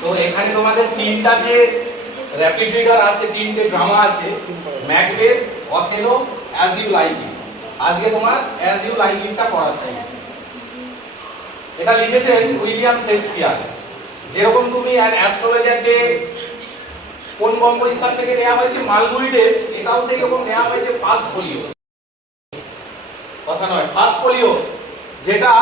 তো এখানে তোমাদের তিনটা যে র্যাপিড রিডার আছে, তিনটে ড্রামা আছে, Macbeth, Othello, as you like it. আজকে তোমার অ্যাজ ইউ লাইক ইটটা করাচ্ছি। এটা লিখেছেন উইলিয়াম শেক্সপিয়ার। যেরকম তুমি অ্যান অ্যাস্ট্রোলজার ডে কোন কম্পোজিশন থেকে নেওয়া হয়েছে, মালগুড়ি ডেজ, এটাও সেই রকম নেওয়া হয়েছে ফার্স্ট ফোলিও, কথা নয়, ফার্স্ট ফোলিও, যেটা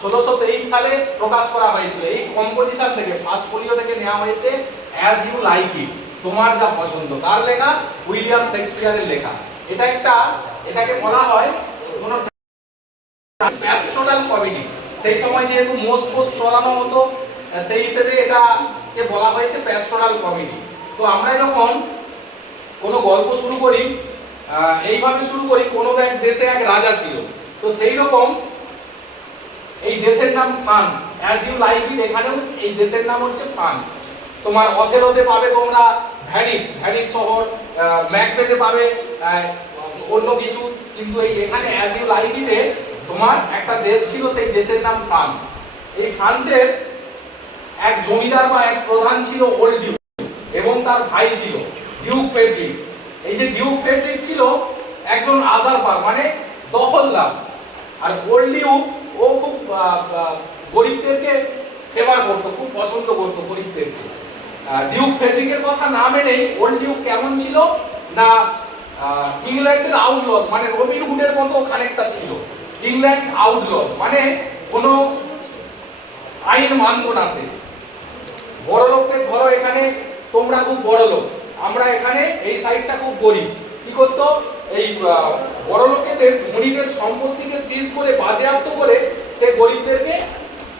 1623 সালে প্রকাশ করা হয়েছিল। এই কম্পোজিশন থেকে, ফার্স্ট ফোলিও থেকে নেওয়া হয়েছে অ্যাজ ইউ লাইক ইট, তোমার যা পছন্দ। কার লেখা? উইলিয়াম শেক্সপিয়ারের লেখা। এটা একটা, এটাকে বলা হয় কোন প্যাস্টোরাল কমেডি। সেই সময় যেহেতু মোষ চড়ানো হতো, সেই হিসেবে এটাকে বলা হয়েছে প্যাস্টোরাল কমেডি। তো আমরা যখন কোনো গল্প শুরু করি, এইভাবে শুরু করি, কোনো এক দেশে এক রাজা ছিল, তো সেই রকম এই দেশের নাম France. As you like it এখানেও এই দেশের নাম হচ্ছে ফ্রান্স। তোমার অথেলোতে পাবে তোমরা ভ্যানিস, ভ্যানিস শহর, ম্যাকবেথে পাবে অন্য কিছু, কিন্তু এই এখানে অ্যাজ ইউ লাইক ইটে তোমার একটা দেশ ছিল, সেই দেশের নাম ফ্রান্স। এই ফ্রান্সের এক জমিদার বা এক প্রধান ছিল ওল্ড ডিউক, এবং তার ভাই ছিল ডিউক ফ্রেডরিক। এই যে ডিউক ফ্রেডরিক ছিল একজন আজারপার, মানে দখলদার, আর ওল্ড ডিউক ও খুব গরিবদেরকে ফেভার করতো, খুব পছন্দ করতো গরিবদেরকে। ডিউক ফ্রেডরিকের কথা না মেনেই ওল্ড ডিউক কেমন ছিল না, ইংল্যান্ডের আউটলস, মানে রবিন হুডের মতো খানিকটা ছিল। ইংল্যান্ড আউটলস মানে কোনো আইন মানত না সে। বড় লোকদের ধরো, এখানে তোমরা খুব বড় লোক, আমরা এখানে এই সাইডটা খুব গরিব, কি করতো, এই বড় লোকেদের, ধনীদের সম্পত্তিকে সিজ করে, বাজেয়াপ্ত করে সে গরিবদেরকে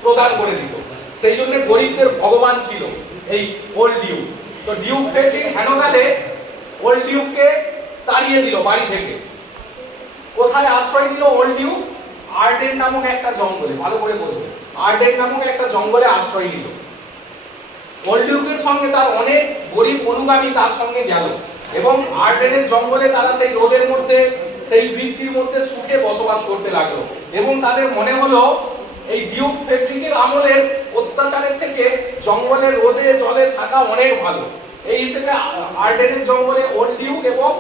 প্রদান করে দিত। সেই জন্য গরিবদের ভগবান ছিল এই ওল্ড ডিউক। তো ডিউক ফ্রেডরিক হেনকালে ওল্ড ডিউককে তাড়িয়ে দিল বাড়ি থেকে। কোথায় আশ্রয় দিল ওল্ড ডিউক? আর্ডেন নামক একটা জঙ্গলে, ভালো করে বুঝবে, আর্ডেন নামক একটা জঙ্গলে আশ্রয় নিল। ওল্ড ডিউকের সঙ্গে তার অনেক গরিব অনুগামী তার সঙ্গে গেল, এবং আর্ডেনের জঙ্গলে তারা সেই রোদের মধ্যে, সেই বৃষ্টির মধ্যে সুখে বসবাস করতে লাগলো। এবং তাদের মনে হলো এই ডিউক ফ্রেডরিকের আমলের অত্যাচারের থেকে জঙ্গলের রোদে জলে থাকা অনেক ভালো। এই হিসেবে আর্ডেনের জঙ্গলে ওল্ড ডিউক এবং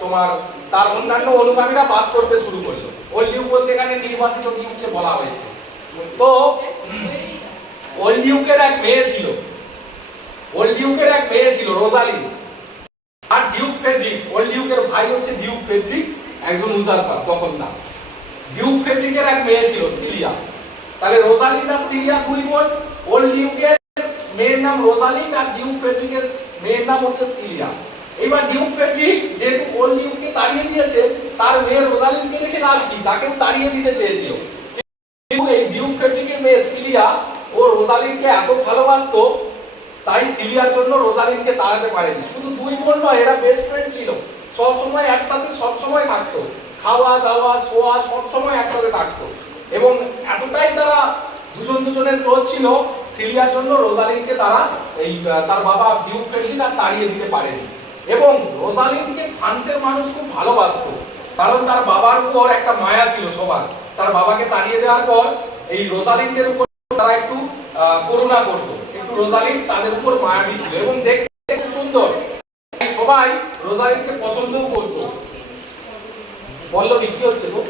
তোমার তার অন্যান্য অনুগামীরা বাস করতে শুরু করলো। ওল্ড ডিউক বলতে এখানে নির্বাসিত ডিউককে বলা হয়েছে। তো ওল্ড ডিউকের এক মেয়ে ছিল, ওল্ড ডিউকের এক মেয়ে ছিল রোজালিন। আর ডিউক ফ্রেডরিক, ওল্ড ডিউকের ভাই হচ্ছে ডিউক ফ্রেডরিক, একজন উজারপার দখলদার। ডিউক ফ্রেডরিকের এক মেয়ে ছিল সিলিয়া। তাহলে রোজালিন আর সিলিয়া দুই বোন। ওল্ড ডিউকের মেয়ের নাম রোজালিন, আর ডিউক ফ্রেডরিকের মেয়ের নাম হচ্ছে সিলিয়া। এবার ডিউক ফ্রেডরিক যেহেতু ওল্ড ডিউককে তাড়িয়ে দিয়েছে, তার মেয়ে রোজালিনকে দেখে লাভ কি, তাকেও তাড়িয়ে দিতে চেয়েছিল। কিন্তু এই ডিউক ফ্রেডরিকের মেয়ে সিলিয়া ও রোজালিনকে এত ভালোবাসতো, তাই সিলিয়ার জন্য রোজালিনকে তাড়াতে পারেনি। শুধু দুই বোন নয়, এরা বেস্ট ফ্রেন্ড ছিল, সব সময় একসাথে, সব সময় থাকতো, খাওয়া দাওয়া শোয়া সব সময় একসাথে থাকতো। এবং এতটাই তারা দুজন দুজনের ক্লোজ ছিল, সিলিয়ার জন্য রোজালিনকে তারা এই তার বাবা ডিউক ফ্রেডরিক আর তাড়িয়ে দিতে পারেনি। এবং রোজালিনকে ফ্রান্সের মানুষ খুব ভালোবাসতো, কারণ তার বাবার উপর একটা মায়া ছিল সবার। তার বাবাকে তাড়িয়ে দেওয়ার পর এই রোজালিনের উপর তারা একটু করুণা করতো, একটু রোজালিন তাদের উপর মায়াবী ছিল, এবং দেখতে খুব সুন্দর, সবাই রোজালিনকে পছন্দও করতো। বললো কি হচ্ছে গো?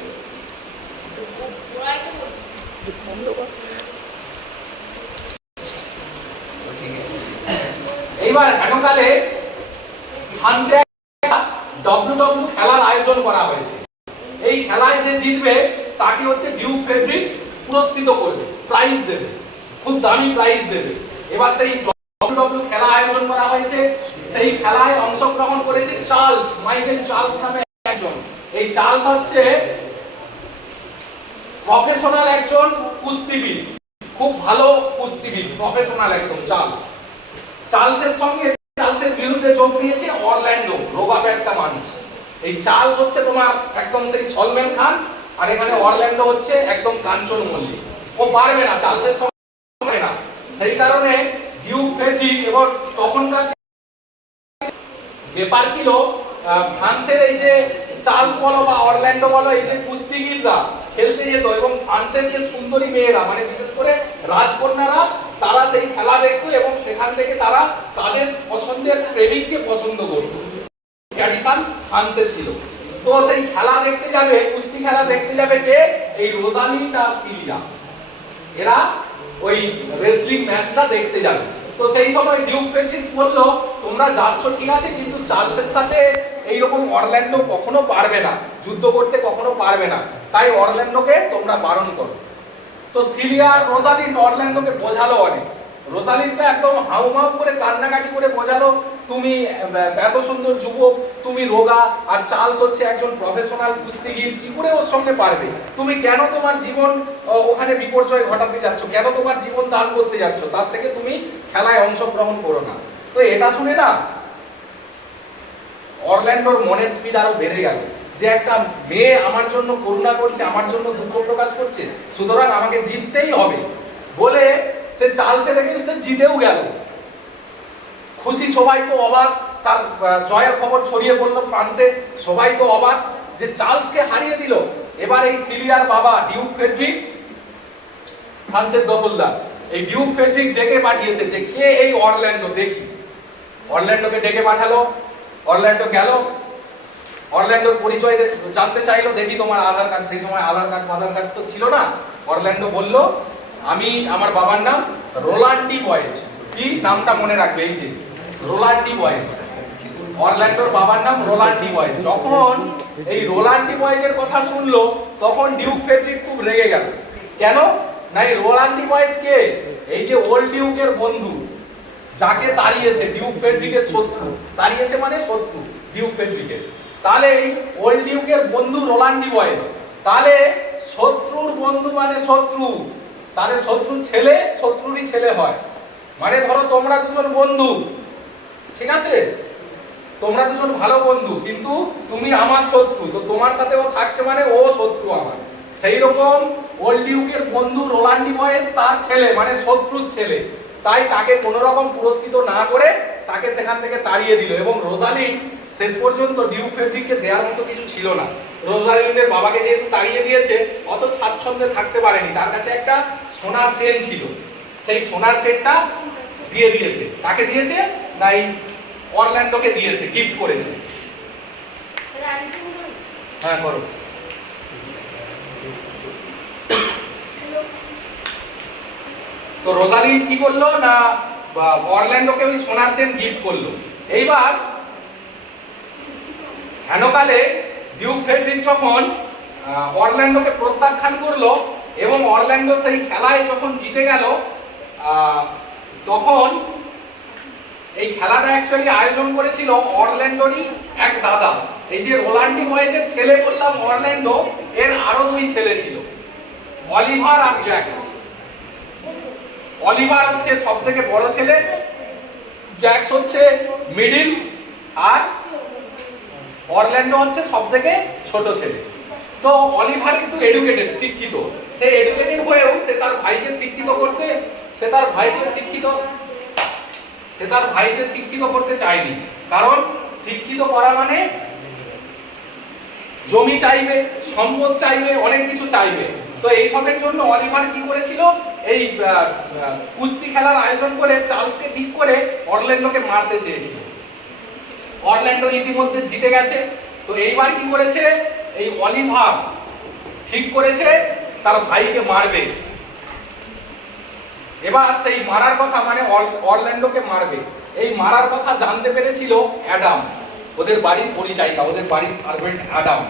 এইবার হেনকালে ফ্রান্সে ডব্লিউডব্লিউ খেলার আয়োজন করা হয়েছে। এই খেলায় যে জিতবে তাকে হচ্ছে ডিউক ফ্রেডরিক পুরস্কৃত করবে, প্রাইজ দেবে, খুব দামি প্রাইজ দেবে। এবার সেই ডব্লিউডব্লিউ খেলা আয়োজন করা হয়েছে। সেই খেলায় অংশগ্রহণ করেছে চার্লস, মাইকেল চার্লস নামে একজন। এই চার্লস হচ্ছে প্রফেশনাল একজন কুস্তিবিদ, খুব ভালো কুস্তিবিদ, প্রফেশনাল একদম চার্লস। চার্লসের সঙ্গে, চার্লসের বিরুদ্ধে যোগ দিয়েছে অরল্যান্ডো, রোগা পেটকা মানুষ। এই চার্লস হচ্ছে তোমার একদম সেই সলমান খান, আর এখানে অরল্যান্ডো হচ্ছে একদম কাঞ্চন মল্লিক। ও পারবে না, চার্লসের সঙ্গে না। সেই কারণে ডিউক ফ্রেডরিক, এবং তখনকার ব্যাপার ছিল ফ্রান্সের এই যে চার্লস বলো বা অরল্যান্ডো বলো, এই যে কুস্তিগিররা খেলতে যেত, এবং ফ্রান্সের যে সুন্দরী মেয়েরা, মানে বিশেষ করে রাজকন্যারা, তারা সেই খেলার দেখতো এবং সেখান থেকে তারা তাদের পছন্দের প্রেমিককে পছন্দ করতো। ট্র্যাডিশন ফ্রান্সে ছিল। তো সেই খেলা দেখতে যাবে, কুস্তি খেলা দেখতে যাবে কে? এই রোজালিন্ড আর সিলিয়া, এরা ওই রেসলিং ম্যাচটা দেখতে যাবে। তো সেই সময় ডিউক ফ্রেডরিক বললো তোমরা যাচ্ছ ঠিক আছে, কিন্তু চার্লসের সাথে এইরকম অরল্যান্ডো কখনো পারবে না, যুদ্ধ করতে কখনো পারবে না, তাই অরল্যান্ডোকে তোমরা বারণ করো। তো সিলিয়া আর রোজালিন্ড অরল্যান্ডোকে বোঝালো অনেক। রোজালিন্ডটা একদম হাউমাউ করে কান্নাকাটি করে বোঝালো তুমি এত সুন্দর যুবক, তুমি রোগা, আর চার্লস হচ্ছে একজন প্রফেশনাল কুস্তিগির, কি করে ওর সঙ্গে পারবে? তুমি কেন তোমার জীবন ওখানে বিপর্যয় ঘটাতে যাচ্ছ, কেন তোমার জীবন দান করতে যাচ্ছ? তার থেকে তুমি খেলায় অংশগ্রহণ করো না। তো এটা শুনে না অরল্যান্ডোর মনের স্পিড আরো বেড়ে গেল, যে একটা মেয়ে আমার জন্য করুণা করছে, আমার জন্য দুঃখ প্রকাশ করছে, সুতরাং আমাকে জিততেই হবে বলে সে চার্লসের এগেইনস্টে জিতেও গেল। খুশি, সবাই তো অবাক, তার জয়ের খবর ছড়িয়ে পড়লো ফ্রান্সে, সবাই তো অবাক যে চার্লসকে হারিয়ে দিল। এবার এই সিলিয়ার বাবা ডিউক ফ্রেডরিক, ফ্রান্সের দখলদার, এই ডিউক ফ্রেডরিক ডেকে পাঠিয়েছে যে কে এই অরল্যান্ডো, দেখি। অরল্যান্ডোকে ডেকে পাঠালো, অরল্যান্ডো গেল, অরল্যান্ডোর পরিচয় জানতে চাইলো, দেখি তোমার আধার কার্ড। সেই সময় আধার কার্ড তো ছিল না। অরল্যান্ডো বলল আমি, আমার বাবার নাম রোলান্ড ডি বয়েজ। কি নামটা মনে রাখবে, এই যে রোলান্ড ডি বয়েজ, অরল্যান্ডোর বাবার নাম রোলান্ড ডি বয়েজ। যখন এই রোলান্ড ডি বয়েজের কথা শুনলো তখন ডিউক ফ্রেডরিক খুব রেগে গেল। কেন না, এই রোলান্ড ডি বয়েজ কে? এই যে ওল্ড ডিউকের বন্ধু, যাকে তাড়িয়েছে, ডিউক ফ্রেডরিকের শত্রু, তাড়িয়েছে মানে শত্রু ডিউক ফ্রেডরিকের। তাহলে এই ওল্ড ডিউকের বন্ধু রোলান্ড ডি বয়েজ, তাহলে শত্রুর বন্ধু মানে শত্রু, তাহলে শত্রুর ছেলে শত্রুরই ছেলে হয়। মানে ধরো তোমরা দুজন বন্ধু, ঠিক আছে, তোমরা দুজন ভালো বন্ধু, কিন্তু তুমি আমার শত্রু, তো তোমার সাথে ও থাকছে মানে ও শত্রু আমার। সেই রকম ওল্ড ডিউকের বন্ধু রোলান্ড ডি বয়েজ তার ছেলে মানে শত্রুর ছেলে, তাই তাকে কোনো রকম পুরস্কৃত না করে তাকে সেখান থেকে তাড়িয়ে দিল। এবং রোজালিন্ড শেষ পর্যন্ত ডিউক ফ্রেডরিককে দেওয়ার মতো কিছু ছিল না। রোজালিন্ডের বাবাকে যেহেতু তাড়িয়ে দিয়েছে, অত স্বাচ্ছন্দ্যে থাকতে পারেনি, তার কাছে একটা সোনার চেন ছিল, সেই সোনার চেনটা দিয়ে দিয়েছে। কাকে দিয়েছে? না এই অরল্যান্ডোকে দিয়েছে, গিফট করেছে। হ্যাঁ করো। তো রোজালিন্ড কি করলো না, অরল্যান্ডোকে ওই সোনার চেন গিফট করলো। এইবার হেনকালে ডিউক ফ্রেডরিক যখন অরল্যান্ডোকে প্রত্যাখ্যান করলো এবং অরল্যান্ডো সেই খেলায় যখন জিতে গেল, তখন এই খেলাটা অ্যাকচুয়ালি আয়োজন করেছিল অরল্যান্ডোরই এক দাদা। এই যে রোলান্ড ডি বয়েজের ছেলে বললাম অরল্যান্ডো, এর আরো দুই ছেলে ছিল, অলিভার আর জ্যাক্স। অলিভার হচ্ছে সবথেকে বড় ছেলে, জ্যাক্স হচ্ছে মিডিল, আর অরল্যান্ডো হচ্ছে সবথেকে ছোট ছেলে। তো অলিভার একটু এডুকেটেড, শিক্ষিত, সে এডুকেটেড হয়েও সে তার ভাইকে শিক্ষিত করতে করতে চায়নি। কারণ শিক্ষিত করা মানে জমি চাইবে, সম্পদ চাইবে, অনেক কিছু চাইবে। তো এই সবের জন্য অলিভার কি করেছিল, এই কুস্তি খেলার আয়োজন করে চার্লসকে ঠিক করে অরল্যান্ডোকে মারতে চেয়েছিল। অরল্যান্ডো ইতিমধ্যে জিতে গেছে, তো এইবার কি করেছে, এই অলিভার ঠিক করেছে তার ভাইকে মারবে। এবার সেই মারার কথা মানে অরল্যান্ডোকে মারবে, এই মারার কথা জানতে পেরেছিল অ্যাডাম, ওদের বাড়ির পরিচারিকা, ওদের বাড়ির সার্ভেন্ট অ্যাডাম।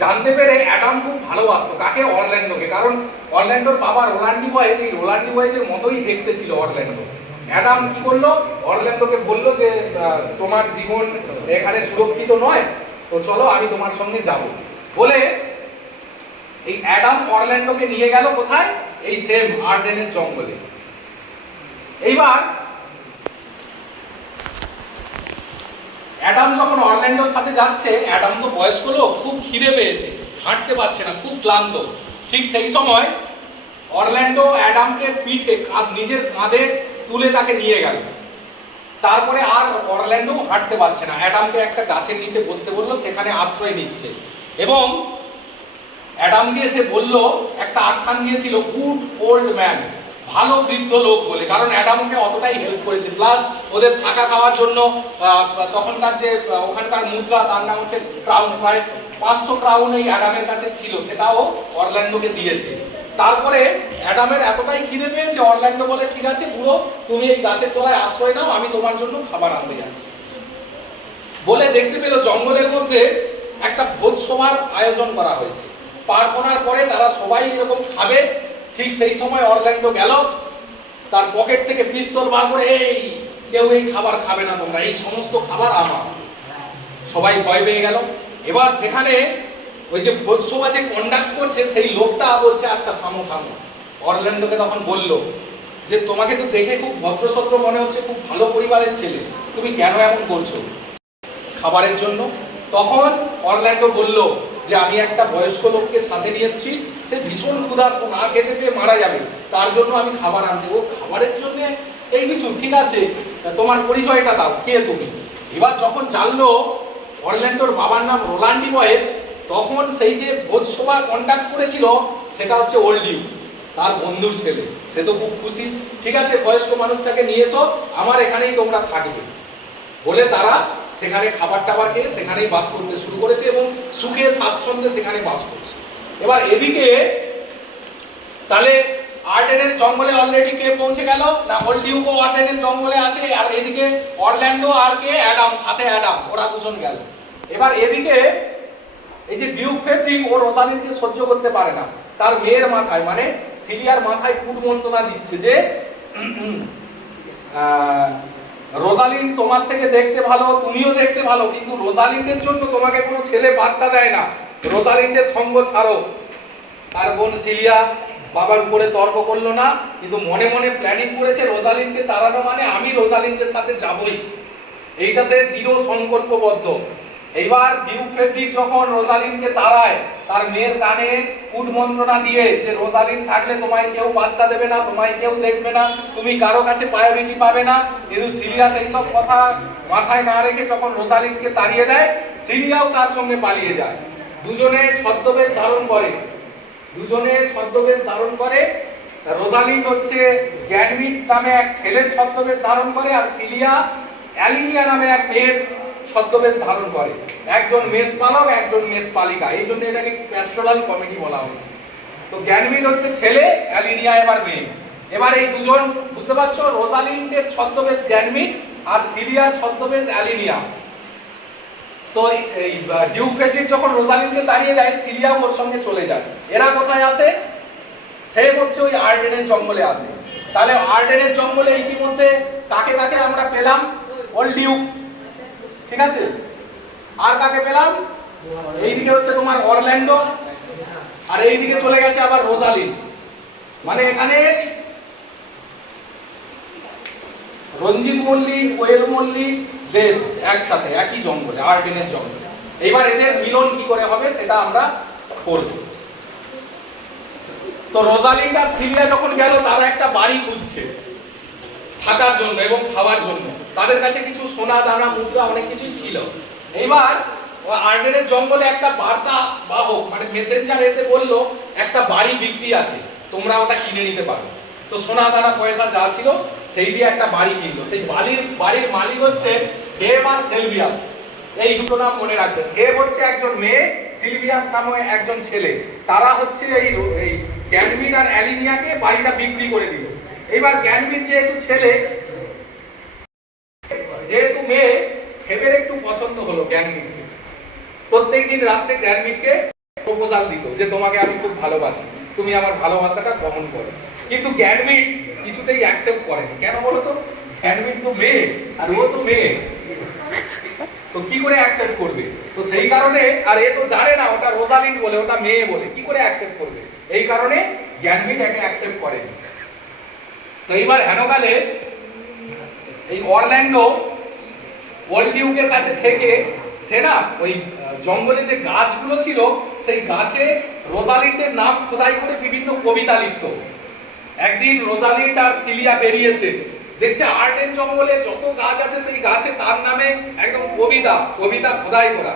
জানতে পেরে অ্যাডাম খুব ভালোবাসতো কাকে, অরল্যান্ডোকে, কারণ অরল্যান্ডোর বাবা রোলান্ড ডি বয়েজ, এই রোলান্ড ডি বয়েজের মতোই দেখতে ছিল অরল্যান্ডো। অ্যাডাম কি করলো, অরল্যান্ডোকে বললো যে তোমার জীবন এখানে সুরক্ষিত নয়, তো চলো আমি তোমার সঙ্গে যাব বলে এই অ্যাডাম অরল্যান্ডোকে নিয়ে গেল কোথায়, এই সেম আর্ডেনের জঙ্গলে। এইবার অ্যাডাম যখন অরল্যান্ডোর সাথে যাচ্ছে, অ্যাডাম তো বয়স্ক লোক, খুব খিদে পেয়েছে, হাঁটতে পারছে না, খুব ক্লান্ত। ঠিক সেই সময় অরল্যান্ডো অ্যাডামকে পিঠে নিজের কাঁধে তুলে তাকে নিয়ে গেল। তারপরে আর অরল্যান্ডো হাঁটতে পারছে না, অ্যাডামকে একটা গাছের নিচে বসতে বললো, সেখানে আশ্রয় নিচ্ছে। এবং অ্যাডামকে এসে বলল, একটা আখ্যান দিয়েছিল গুড ওল্ড ম্যান, ভালো বৃদ্ধ লোক বলে, কারণ অ্যাডামকে অতটাই হেল্প করেছে, প্লাস ওদের থাকা খাওয়ার জন্য তখনকার যে ওখানকার মুদ্রা তার নাম হচ্ছে ক্রাউন, প্রায় 500 ক্রাউন এই অ্যাডামের কাছে ছিল, সেটাও অরল্যান্ডোকে দিয়েছে। তারপরে অ্যাডামের এতটাই খিদে পেয়েছে, অরল্যান্ডো বলে ঠিক আছে বুড়ো, তুমি এই গাছের তলায় আশ্রয় নাও, আমি তোমার জন্য খাবার আনতে যাচ্ছি। বলে দেখতে পেল জঙ্গলের মধ্যে একটা ভোজসভার আয়োজন করা হয়েছে, প্রার্থনার পরে তারা সবাই এরকম খাবে। ঠিক সেই সময় অরল্যান্ডো গেল, তার পকেট থেকে পিস্তল বার করে, এই কেউ এই খাবার খাবে না, তোমরা এই সমস্ত খাবার আমার। সবাই ভয় পেয়ে গেল। এবার সেখানে ওই যে ভোজসভা যে কন্ডাক্ট করছে সেই লোকটা বলছে আচ্ছা থামো থামো। অরল্যান্ডোকে তখন বলল যে তোমাকে তো দেখে খুব ভদ্রসদ্র মনে হচ্ছে, খুব ভালো পরিবারের ছেলে, তুমি কেন এমন করছো খাবারের জন্য? তখন অরল্যান্ডো বলল যে আমি একটা বয়স্ক লোককে সাথে নিয়ে এসেছি, সে ভীষণ ক্ষুধার্ত, না খেতে পেয়ে মারা যাবে, তার জন্য আমি খাবার আনতে। ও খাবারের জন্য এই কিছু, ঠিক আছে তোমার পরিচয়টা দাও, কে তুমি? এবার যখন জানলো অরল্যান্ডোর বাবার নাম রোলান্ডি বয়েজ, তখন সেই যে ভোজসভা কন্ডাক্ট করেছিল সেটা হচ্ছে ওল্ড ডিউ, তার বন্ধুর ছেলে। সে তো খুব খুশি, ঠিক আছে বয়স্ক মানুষটাকে নিয়ে এসো, আমার এখানেই তোমরা থাকবে বলে তারা সেখানে খাবার টাবার খেয়ে সেখানেই বাস করতে শুরু করেছে এবং সুখে স্বাচ্ছন্দ্যে সেখানে বাস করছে। এবার এদিকে তাহলে আর্ডেনের জঙ্গলে অলরেডি কে পৌঁছে গেল না, ওল্ড ডিউকো আর্ডেনের জঙ্গলে আছে, আর এদিকে অরল্যান্ডো আর কে অ্যাডাম, সাথে অ্যাডাম, ওরা দুজন গেল। এবার এদিকে এই যে ডিউক ফ্রেডরিক ও রোসালিনকে সহ্য করতে পারে না, তার মেয়ের মাথায় মানে সিলিয়ার মাথায় কুটমন্ত্রণা দিচ্ছে যে রোজালিন তোমার থেকে দেখতে ভালো, তুমিও দেখতে ভালো, কিন্তু রোজালিনের জন্য তোমাকে কোনো ছেলে বার্তা দেয় না, রোজালিনের সঙ্গ ছাড়ো। তার বোন সিলিয়া বাবার উপরে তর্ক করলো না, কিন্তু মনে মনে প্ল্যানিং করেছে রোজালিনকে তাড়ানো মানে আমি রোজালিনের সাথে যাবই, এইটা সে দৃঢ় সংকল্পবদ্ধ। এইবার ডিউক ফ্রেডরিক যখন রোজালিনকে তাড়ায়, তার মেয়ের কানে কুটমন্ত্রণা দিয়ে যে রোজালিন থাকলে তোমায় কেউ বার্তা দেবে না, তোমায় কেউ দেখবে না, তুমি কারো কাছে প্রায়োরিটি পাবে না। কিন্তু সিরিয়াস এইসব কথা মাথায় না রেখে যখন রোজালিনকে তাড়িয়ে দেয়, সিরিয়াও তার সঙ্গে পালিয়ে যায়। দুজনে ছদ্মবেশ ধারণ করে, রোজালিন হচ্ছে গ্যানমিট নামে এক ছেলের ছদ্মবেশ ধারণ করে, আর সিলিয়া অ্যালিনিয়া নামে এক মেয়ের ছদ্মবেশ ধারণ করে। একজন মেষ পালক, একজন মেষ পালিকা, এই জন্য এটাকে প্যাস্টোরাল কমেডি বলা হয়েছে। তো গ্যানমিট হচ্ছে ছেলে, অ্যালিনিয়া এবার মেয়ে। এবার এই দুজন বুঝতে পারছো, রোজালিনের ছদ্মবেশ গ্যানমিট আর সিলিয়ার ছদ্মবেশ অ্যালিনিয়া। তো এই ডিউক ফ্রেডরিক যখন রোজালিনকে তাড়িয়ে দেয়, সিলিয়াও ওর সঙ্গে চলে যায়। এরা কোথায় আসে? সে হচ্ছে ওই আর্ডেনের জঙ্গলে আসে। তাহলে আর্ডেনের জঙ্গলে ইতিমধ্যে কাকে কাকে আমরা পেলাম? ওল্ড ডিউক, ঠিক আছে, আর কাকে পেলাম? এইদিকে হচ্ছে তোমার অরল্যান্ডো, আর এইদিকে চলে গেছে আবার রোজালিন। মানে এখানে রঞ্জিত মল্লিক, কোয়েল মল্লিক, দেব একসাথে একই জঙ্গলে, আর্ডেনের জঙ্গলে। এইবার এদের মিলন কি করে হবে সেটা আমরা করব। তো রোজালিন আর সিলিয়া যখন গেল, তারা একটা বাড়ি খুঁজছে থাকার জন্য এবং খাওয়ার জন্য। তাদের কাছে কিছু সোনা দানা মুদ্রা অনেক কিছুই ছিল। এইবার আর্ডেনের জঙ্গলে একটা বার্তা বাহক মানে মেসেঞ্জার এসে বলল একটা বাড়ি বিক্রি আছে, তোমরা ওটা কিনে নিতে পারো। তো সোনা দানা পয়সা যা ছিল সেই দিয়ে একটা বাড়ি কিনলো। সেই বাড়ির মালিক হচ্ছে হেব আর সেলভিয়াস, এই দুটো নাম মনে রাখবেন। হেব হচ্ছে একজন মেয়ে, সিলভিয়াস নামে একজন ছেলে। তারা হচ্ছে এই গ্যানমিট আর অ্যালিনিয়াকে বাড়িটা বিক্রি করে দিল। এইবার গ্যানমিট যেহেতু ছেলে, যেহেতু মেয়ে, হেবের একটু পছন্দ হলো গ্যানমিটকে। প্রত্যেকদিন রাত্রে গ্যানমিটকে প্রপোজাল দিত যে তোমাকে আমি খুব ভালোবাসি, তুমি আমার ভালোবাসাটা গ্রহণ করো। কিন্তু গ্যানমিট কিছুতেই অ্যাকসেপ্ট করেনি। কেন বলো তো? গ্যানমিট তো মেয়ে আর ও তো মেয়ে, তো কি করে অ্যাকসেপ্ট করবে? তো সেই কারণে, আর এ তো জানে না ওটা রোজালিন বলে, ওটা মেয়ে বলে, কি করে অ্যাকসেপ্ট করবে? এই কারণে গ্যানমিট একে অ্যাকসেপ্ট করেনি। তো এইবার হেনকালে এই অরল্যান্ডো ওল্ড ডিউকের কাছে থেকে সে না ওই জঙ্গলে যে গাছগুলো ছিল সেই গাছে রোজালিন্ডের নাম খোদাই করে বিভিন্ন কবিতা লিখত। একদিন রোজালিন্ড আর সিলিয়া বেরিয়েছে, দেখছে আর্ডেন জঙ্গলে যত গাছ আছে সেই গাছে তার নামে একদম কবিতা খোদাই করা।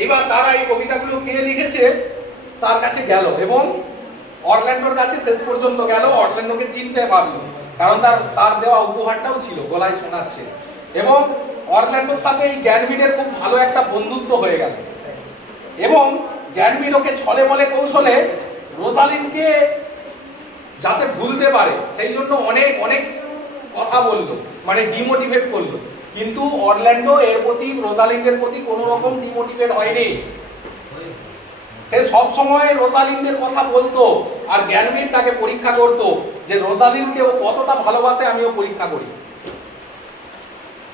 এইবার তারা এই কবিতাগুলো কে লিখেছে তার কাছে গেল এবং অরল্যান্ডোর কাছে শেষ পর্যন্ত গেল, অরল্যান্ডোকে চিনতে পারলো, কারণ তার তার দেওয়া উপহারটাও ছিল, গলায় শোনাচ্ছে। এবং অরল্যান্ডোর সাথে এই গ্যানভিডের খুব ভালো একটা বন্ধুত্ব হয়ে গেল, এবং গ্যানভিড ওকে ছলে বলে কৌশলে রোজালিনকে যাতে ভুলতে পারে সেই জন্য অনেক অনেক কথা বললো, মানে ডিমোটিভেট করলো। কিন্তু অরল্যান্ডো এর প্রতি, রোজালিন্ডের প্রতি কোনো রকম ডিমোটিভেট হয়নি। সে সব সময় রোজালিন্ডের কথা বলতো, আর গ্যানভিড তাকে পরীক্ষা করতো যে রোজালিনকে ও কতটা ভালোবাসে, আমিও পরীক্ষা করি।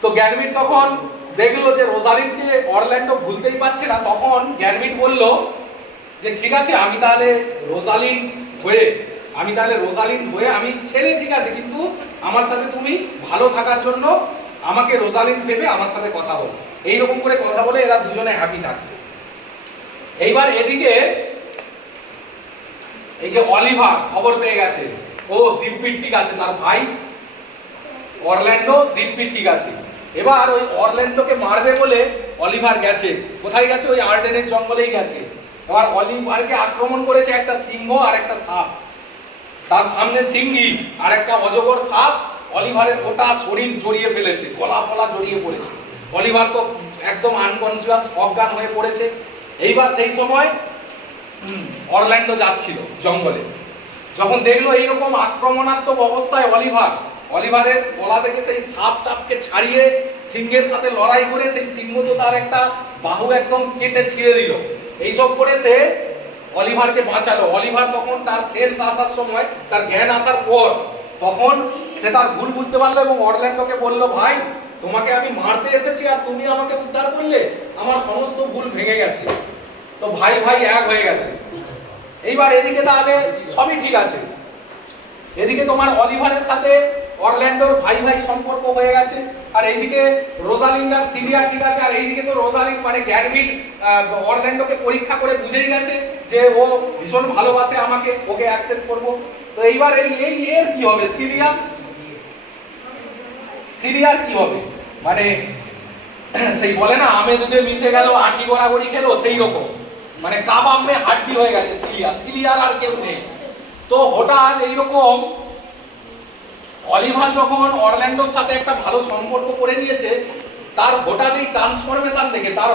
তো গ্যানভিড তখন দেখলো যে রোজালিনকে অরল্যান্ডো ভুলতেই পারছে না, তখন গ্যানভিড বলল যে ঠিক আছে, আমি তাহলে রোজালিন হয়ে আমি ছেলে, ঠিক আছে, কিন্তু আমার সাথে তুমি ভালো থাকার জন্য আমাকে রোজালিন ভেবে আমার সাথে কথা বলো। এইরকম করে কথা বলে এরা দুজনে হ্যাপি থাকতো। এইবার এদিকে এই যে অলিভার খবর পেয়ে গেছে, ও দিব্যি ঠিক আছে, তার ভাই অরল্যান্ডো দিব্যি ঠিক আছে। এবার ওই অরল্যান্ডোকে মারবে বলে অলিভার গেছে, কোথায় গেছে? ওই আর্ডেনের জঙ্গলেই গেছে। এবার অলিভারকে আক্রমণ করেছে একটা সিংহ আর একটা সাপ, তার সামনে সিংহী আর একটা অজগর সাপ অলিভারের গোটা শরীর জড়িয়ে ফেলেছে, গলা ফলা জড়িয়ে পড়েছে। অলিভার তো একদম আনকনসিয়াস, অজ্ঞান হয়ে পড়েছে। এইবার সেই সময় অরল্যান্ডো যাচ্ছিল জঙ্গলে, যখন দেখলো এইরকম আক্রমণাত্মক অবস্থায় অলিভারের গলা থেকে সেই সাপ টাপকে ছাড়িয়ে সিংহের সাথে লড়াই করে সেই সিংহ তো তার একটা বাহু একদম কেটে ছিঁড়ে দিল। এইসব করে সে অলিভারকে বাঁচালো। অলিভার তখন তার সেন্স আসার সময়, তার জ্ঞান আসার পর, তখন সে তার ভুল বুঝতে পারলো এবং অরল্যান্ডোকে বলল, ভাই তোমাকে আমি মারতে এসেছি আর তুমি আমাকে উদ্ধার করলে, আমার সমস্ত ভুল ভেঙে গেছে। তো ভাই ভাই এক হয়ে গেছে। এইবার এদিকে তাহলে সবই ঠিক আছে, এদিকে তোমার অলিভারের সাথে অরল্যান্ডোর ভাই ভাই সম্পর্ক হয়ে গেছে, আর এইদিকে রোজালিন আর সিলিয়া ঠিক আছে, আর এইদিকে তো রোজালিন মানে গ্যানভিড অরল্যান্ডোকে পরীক্ষা করে বুঝেই গেছে যে ও ভীষণ ভালোবাসে আমাকে, ওকে অ্যাকসেপ্ট করব। তো এইবার এই এর কি হবে? সিলিয়ার কি হবে? মানে সেই বলে না, আমে দুধে মিশে গেল, আটি গড়াগড়ি খেলো, সেই রকম, মানে কাবাব মে হাড্ডি হয়ে গেছে সিলিয়ার আর কেউ নেই। তো হঠাৎ এইরকম অলিভার যখন অরল্যান্ডোর সাথে একটা ভালো সম্পর্ক করে নিয়েছে, তার হঠাৎ এই ট্রান্সফরমেশন থেকে, তার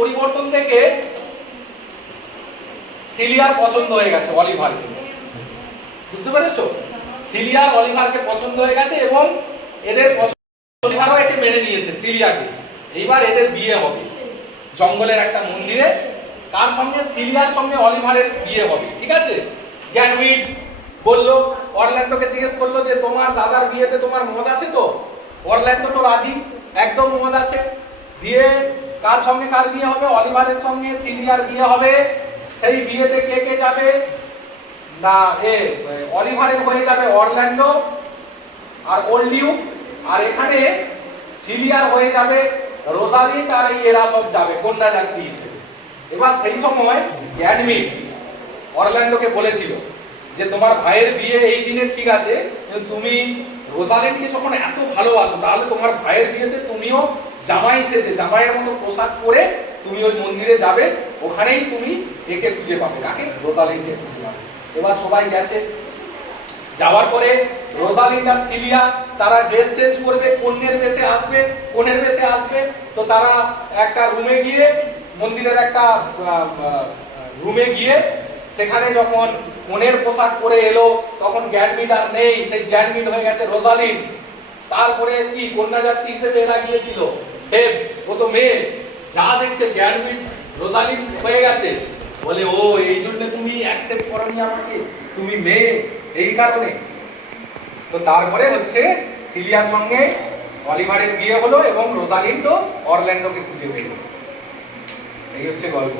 পরিবর্তন থেকে সিলিয়ার পছন্দ হয়ে গেছে অলিভারকে। বুঝতে পেরেছো? সিলিয়ার অলিভারকে পছন্দ হয়ে গেছে এবং এদের অলিভারও একে মেনে নিয়েছে সিলিয়াকে। এইবার এদের বিয়ে হবে জঙ্গলের একটা মন্দিরে। কার সঙ্গে? সিলিয়ার সঙ্গে অলিভারের বিয়ে হবে, ঠিক আছে। গ্যানভিড বললো, অরল্যান্ডোকে জিজ্ঞেস করলো যে তোমার দাদার বিয়েতে তোমার মত আছে তো? অরল্যান্ডো তো রাজি, একদম মত আছে। দিয়ে কার সঙ্গে কার বিয়ে হবে? অলিভারের সঙ্গে সিলিয়ার বিয়ে হবে। সেই বিয়েতে কে কে যাবে? না, অলিভারের হয়ে যাবে অরল্যান্ডো আর ওল্ডিউক, আর এখানে সিলিয়ার হয়ে যাবে রোজালিন্ড, আর এরা সব যাবে কন্যাযাত্রী হিসেবে। এবার সেই সময় গ্যানভিড অরল্যান্ডোকে বলেছিল যে তোমার ভাইয়ের বিয়ে এই দিনে ঠিক আছে, কিন্তু তুমি রোজালিন্ডকে যখন এত ভালোবাসো, তাহলে তোমার ভাইয়ের বিয়েতে তুমিও জামাই সেজে, জামাইয়ের মতো পোশাক পরে তুমি ওই মন্দিরে যাবে, ওখানেই তুমি একে খুঁজে পাবে। কাকে? রোজালিন্ডকে খুঁজে পাবে। এবার সবাই গেছে, যাওয়ার পরে রোজালিন্ড আর সিলিয়া তারা ড্রেস চেঞ্জ করবে, কন্যের বেশে আসবে। তো তারা একটা রুমে গিয়ে, মন্দিরের একটা রুমে গিয়ে, সেখানে যখন কনের পোশাক পরে এলো, তখন গ্যানভিড আর নেই, সেই গ্যানভিড হয়ে গেছে রোজালিন্ড। তারপরে কি কন্যাযাত্রী হিসেবে এরা গিয়েছিল, ও তো মেয়ে, যা দেখছে গ্যানভিড রোজালিন্ড হয়ে গেছে, বলে ও এই জন্য তুমি অ্যাকসেপ্ট করনি আমাকে, তুমি মেয়ে, এই কারণে। তো তারপরে হচ্ছে সিলিয়ার সঙ্গে অলিভারের বিয়ে হলো এবং রোজালিন্ড তো অরল্যান্ডোকে খুঁজে পেল। এই হচ্ছে গল্প।